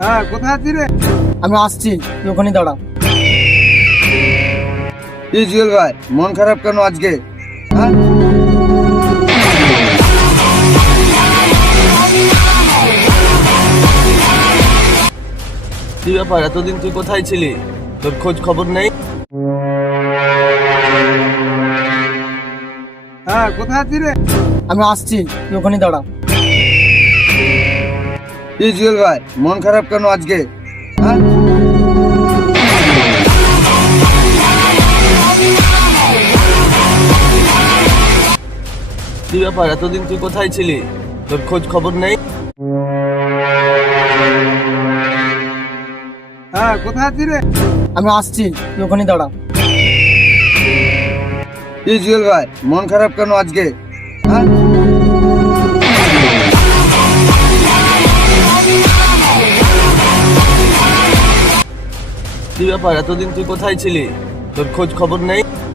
হ্যাঁ, কোথায় আছিস রে? আমি আসছি, তুই ওখানে দাঁড়া। কি জুয়েল ভাই, মন খারাপ কেন আজকে? হ্যাঁ, কি ব্যাপার, এতদিন তুই কোথায় ছিলি? তোর খোঁজ খবর নেই? হ্যাঁ, কোথায় আছিস রে? আমি আসছি, তুই ওখানে দাঁড়া। কি জুয়েল ভাই, মন খারাপ কেন আজকে? হ্যাঁ, কি ব্যাপার, এতদিন তুই কোথায় ছিলি? তোর খোঁজ খবর নেই? হ্যাঁ, কোথায় আছিস রে? আমি আসছি, তুই ওখানে দাঁড়া। কি জুয়েল ভাই, মন খারাপ কেন আজকে? হ্যাঁ, কি ব্যাপার, এতদিন তুই কোথায় ছিলি? তোর খোঁজ খবর নেই?